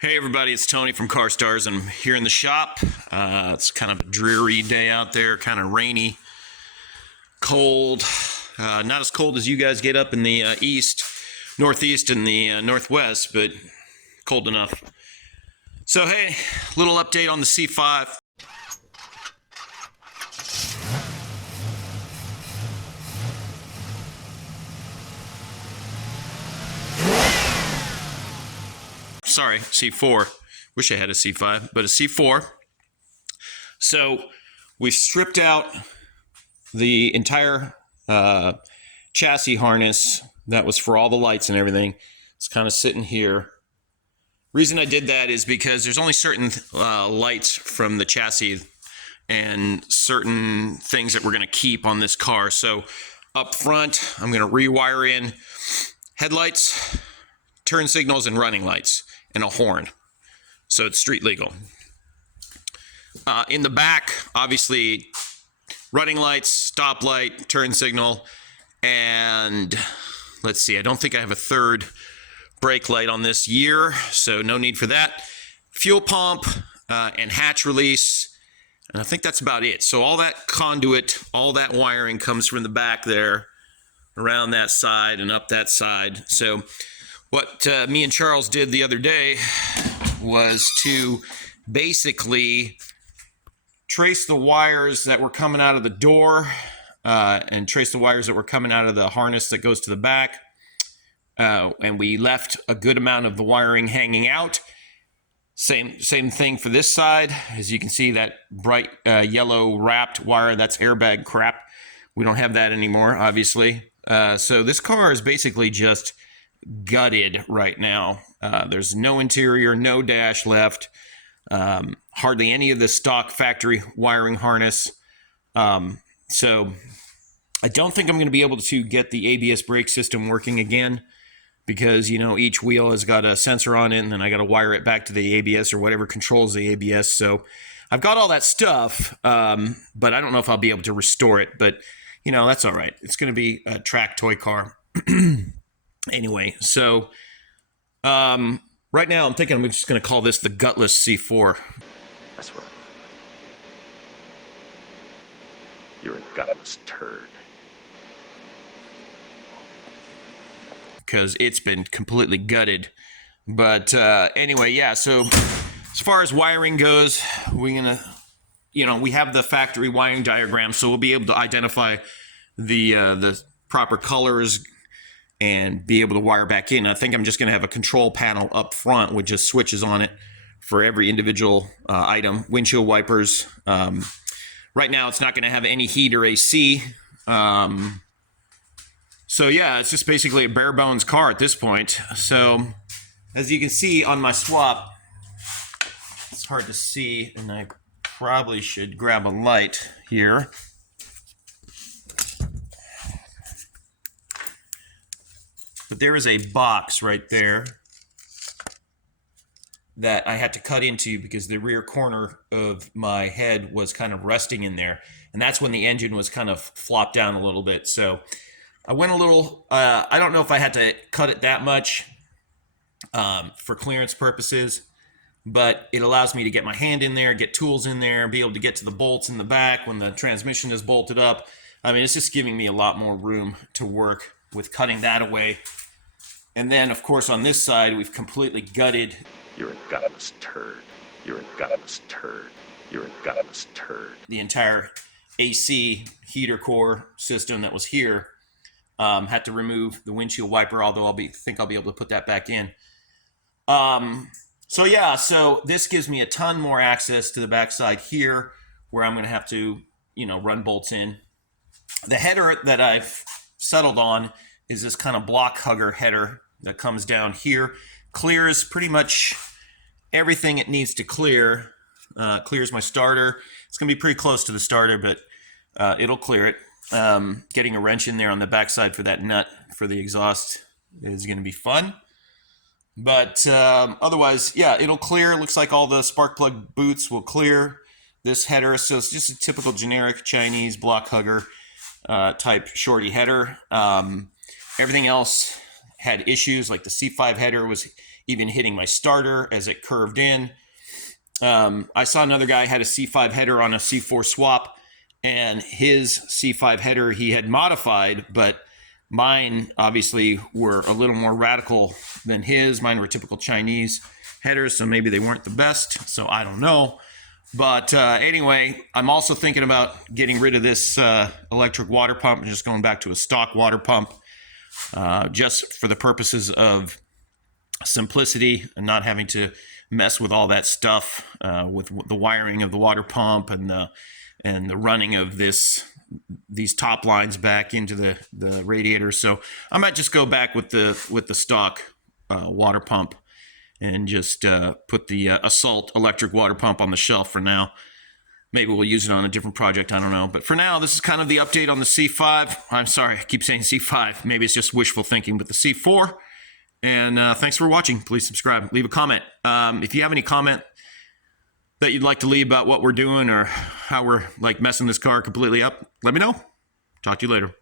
Hey everybody, it's Tony from Car Stars. I'm here in the shop. It's kind of a dreary day out there, kind of rainy, cold. Not as cold as you guys get up in the northeast and the northwest, but cold enough. So hey, little update on the C5. Sorry, C4. Wish I had a C5, but a C4. So we've stripped out the entire chassis harness that was for all the lights and everything. It's kind of sitting here. Reason I did that is because there's only certain lights from the chassis and certain things that we're going to keep on this car. So up front, I'm going to rewire in headlights, turn signals, and running lights, and a horn, so it's street legal. In the back, obviously, running lights, stoplight, turn signal, and let's see, I don't think I have a third brake light on this year, so no need for that. Fuel pump and hatch release, and I think that's about it. So all that conduit, all that wiring comes from the back there, around that side and up that side. So what me and Charles did the other day was to basically trace the wires that were coming out of the door and trace the wires that were coming out of the harness that goes to the back. And we left a good amount of the wiring hanging out. Same thing for this side. As you can see, that bright yellow wrapped wire, that's airbag crap. We don't have that anymore, obviously. So this car is basically just gutted right now. There's no interior, no dash left, hardly any of the stock factory wiring harness. So I don't think I'm going to be able to get the ABS brake system working again because, you know, each wheel has got a sensor on it and then I got to wire it back to the ABS or whatever controls the ABS. So I've got all that stuff, but I don't know if I'll be able to restore it, but you know, that's all right. It's going to be a track toy car. Anyway, so right now I'm thinking I'm just going to call this the Gutless C4. That's what. You're a gutless turd. Because it's been completely gutted. But anyway, yeah, so as far as wiring goes, we're going to, you know, we have the factory wiring diagram, so we'll be able to identify the proper colors and be able to wire back in. I think I'm just going to have a control panel up front with just switches on it for every individual item. Windshield wipers. Right now, it's not going to have any heat or AC. So yeah, it's just basically a bare bones car at this point. So as you can see on my swap, it's hard to see, and I probably should grab a light here. But there is a box right there that I had to cut into because the rear corner of my head was kind of resting in there. And that's when the engine was kind of flopped down a little bit. So I went a little, I don't know if I had to cut it that much for clearance purposes, but it allows me to get my hand in there, get tools in there, be able to get to the bolts in the back when the transmission is bolted up. I mean, it's just giving me a lot more room to work with cutting that away. And then, of course, on this side, we've completely gutted. You're a gutless turd. You're a gutless turd. You're a gutless turd. The entire AC heater core system that was here. Had to remove the windshield wiper, although I think I'll be able to put that back in. So yeah, so this gives me a ton more access to the backside here, where I'm going to have to, you know, run bolts in. The header that I've settled on is this kind of block hugger header that comes down here. Clears pretty much everything it needs to clear. Clears my starter. It's going to be pretty close to the starter, but it'll clear it. Getting a wrench in there on the backside for that nut for the exhaust is going to be fun. But otherwise, yeah, it'll clear. Looks like all the spark plug boots will clear this header. So it's just a typical generic Chinese block hugger type shorty header. Everything else had issues, like the C5 header was even hitting my starter as it curved in. I saw another guy had a C5 header on a C4 swap, and his C5 header he had modified, but mine obviously were a little more radical than his. Mine were typical Chinese headers, so maybe they weren't the best, so I don't know. But anyway, I'm also thinking about getting rid of this electric water pump and just going back to a stock water pump, just for the purposes of simplicity and not having to mess with all that stuff with the wiring of the water pump and the running of these top lines back into the radiator. So I might just go back with the stock water pump and just put the Assault electric water pump on the shelf for now. Maybe we'll use it on a different project, I don't know. But for now, this is kind of the update on the C5. I'm sorry, I keep saying C5. Maybe it's just wishful thinking, but the C4. And thanks for watching. Please subscribe. Leave a comment. If you have any comment that you'd like to leave about what we're doing or how we're like messing this car completely up, let me know. Talk to you later.